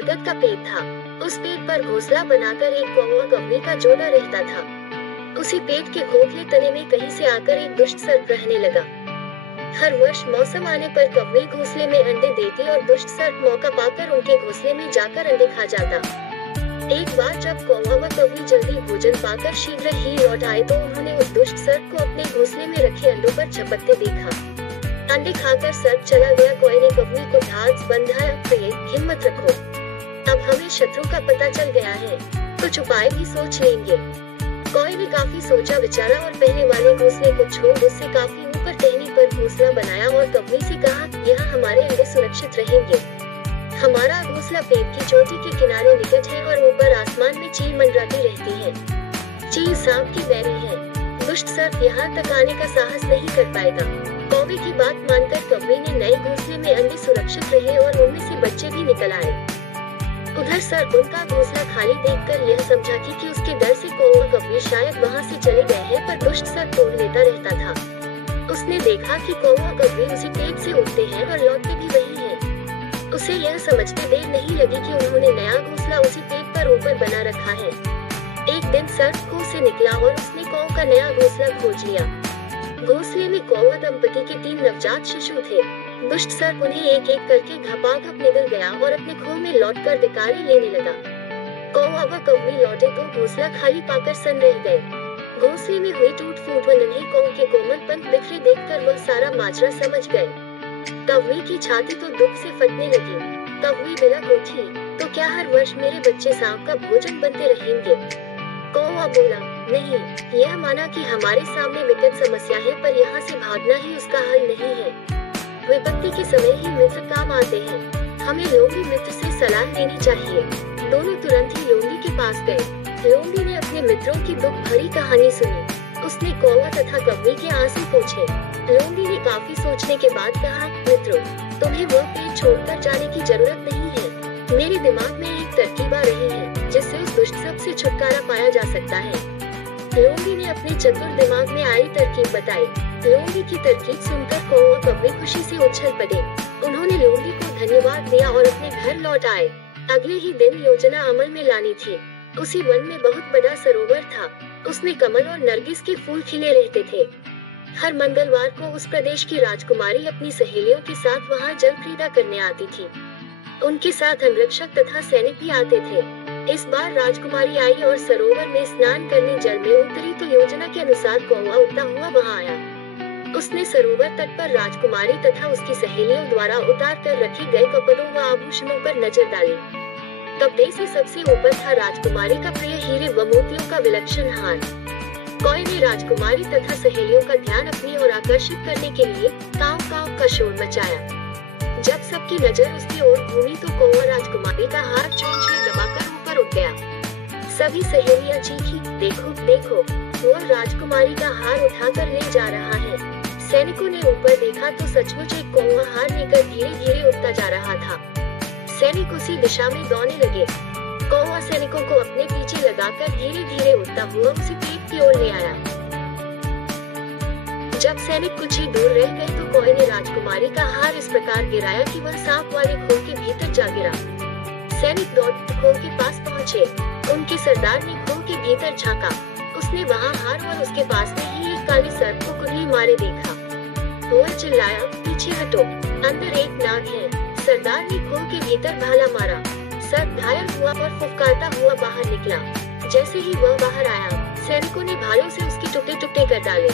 बरगद का पेड़ था। उस पेड़ पर घोंसला बनाकर एक कौवा कौवी का जोड़ा रहता था। उसी पेड़ के खोखले तने में कहीं से आकर एक दुष्ट सर्प रहने लगा। हर वर्ष मौसम आने पर कौवी घोंसले में अंडे देती और दुष्ट सर्प मौका पाकर उनके घोंसले में जाकर अंडे खा जाता। एक बार जब कौवा व कौवी जल्दी भोजन पाकर शीघ्र ही लौट आए तो उन्होंने उस दुष्ट सर्प को अपने घोंसले में रखे अंडों पर झपकते देखा। अंडे खाकर सर्प चला गया। कौवे ने कौवी को धाक बंधाया, प्रिय हिम्मत रखो, अब हमें शत्रु का पता चल गया है, कुछ उपाय भी सोच लेंगे। कौवे ने काफी सोचा विचारा और पहले वाले घोंसले को छोड़ उससे काफी ऊपर टहनी पर घोंसला बनाया और कौवी से कहा, यहाँ हमारे अंडे सुरक्षित रहेंगे। हमारा घोंसला पेड़ की चोटी के किनारे निकट है और ऊपर आसमान में चील मंडराती रहती है। चील सांप की बैरी है, दुष्ट सर्प यहाँ तक आने का साहस नहीं कर पाएगा। कौवे की बात मानकर कौवी ने नए घोंसले में अंडे सुरक्षित रहे और उनमें से बच्चे भी निकल आए। उधर सर्प उनका घोंसला खाली देखकर यह समझा कि उसके डर से कौवा कौवी शायद वहाँ से चले गए हैं, पर दुष्ट सर्प तोड़ लेता रहता था। उसने देखा कि कौवा कौवी उसी पेड़ से उड़ते हैं और लौटते भी वही हैं। उसे यह समझते देर नहीं लगी कि उन्होंने नया घोंसला उसी पेड़ पर ऊपर बना रखा है। एक दिन सर्प खो से निकला और उसने कौवा का नया घोंसला खोज लिया। घोंसले में कौवा दंपति के 3 नवजात शिशु थे। दुष्ट सर्प उन्हें एक एक करके घपाघप निगल गया और अपने खोह में लौटकर डिकारी लेने लगा। कौवा व कौवी लौटे तो घोंसला खाली पाकर सन्न रह गए। घोंसले में हुई टूट फूट व नन्हे कौवे के कोमल पंख बिखरे देखकर वह सारा माजरा समझ गए। कौवी की छाती तो दुख से फटने लगी। कौवी बिलख उठी, तो क्या हर वर्ष मेरे बच्चे सांप का भोजन बनते रहेंगे? कौवा बोला, नहीं, यह माना कि हमारे सामने विकट समस्या है, पर यहाँ से भागना ही उसका हल नहीं है। विपत्ति के समय ही मित्र काम आते हैं। हमें लोमड़ी मित्र से सलाह लेनी चाहिए। दोनों तुरंत ही लोमड़ी के पास गए। लोमड़ी ने अपने मित्रों की दुख भरी कहानी सुनी। उसने कौवा तथा कौवी के आंसू पोंछे। लोमड़ी ने काफी सोचने के बाद कहा, मित्रों, तुम्हें वह पेड़ छोड़कर जाने की जरूरत नहीं है। मेरे दिमाग में एक तरकीब आ रही है जिससे उस दुष्ट सर्प से छुटकारा पाया जा सकता है। लोमड़ी ने अपने चतुर दिमाग में आई तरकीब बताई। लोमड़ी की तरकीब सुनकर कौवा कौवी खुशी से उछल पड़े। उन्होंने लोमड़ी को धन्यवाद दिया और अपने घर लौट आए। अगले ही दिन योजना अमल में लानी थी। उसी वन में बहुत बड़ा सरोवर था। उसमें कमल और नरगिस के फूल खिले रहते थे। हर मंगलवार को उस प्रदेश की राजकुमारी अपनी सहेलियों के साथ वहाँ जल क्रीड़ा करने आती थी। उनके साथ अंगरक्षक तथा सैनिक भी आते थे। इस बार राजकुमारी आई और सरोवर में स्नान करने जल में उतरी तो योजना के अनुसार कौवा उड़ता हुआ वहाँ आया। उसने सरोवर तट पर राजकुमारी तथा उसकी सहेलियों द्वारा उतार कर रखे गए कपड़ों व आभूषणों पर नजर डाली। कपड़े से सबसे ऊपर था राजकुमारी का प्रिय हीरे व मोतियों का विलक्षण हार। कौवे ने राजकुमारी तथा सहेलियों का ध्यान अपनी ओर आकर्षित करने के लिए काव काव का शोर मचाया। जब सबकी नजर उसकी ओर घूमी तो कौवा राजकुमारी का हार चोंच में दबाकर ऊपर उठ गया। सभी सहेलियां चीखी, देखो देखो, वो राजकुमारी का हार उठाकर ले जा रहा है। सैनिकों ने ऊपर देखा तो सचमुच एक कौवा हार लेकर धीरे धीरे उड़ता जा रहा था। सैनिक उसी दिशा में दौड़ने लगे। कौवा सैनिकों को अपने पीछे लगाकर धीरे धीरे उड़ता हुआ उसी पेड़ की ओर ले आया। जब सैनिक कुछ ही दूर रह गए तो कौवे ने राजकुमारी का हार इस प्रकार गिराया कि वह सांप वाले खोह के भीतर जा गिरा। सैनिक दौड़कर खोह के पास पहुँचे। उनके सरदार ने खोह के भीतर झांका। उसने वहाँ हार और उसके पास में ही एक काले सर्प को कुल्ली मारे देखा। वह चिल्लाया, पीछे हटो, अंदर एक नाग है। सरदार ने खोह के भीतर भाला मारा। सर्प घायल हुआ और फुफकारता हुआ बाहर निकला। जैसे ही वह बाहर आया, सैनिकों ने भालों से उसके टुकड़े टुकड़े कर डाले।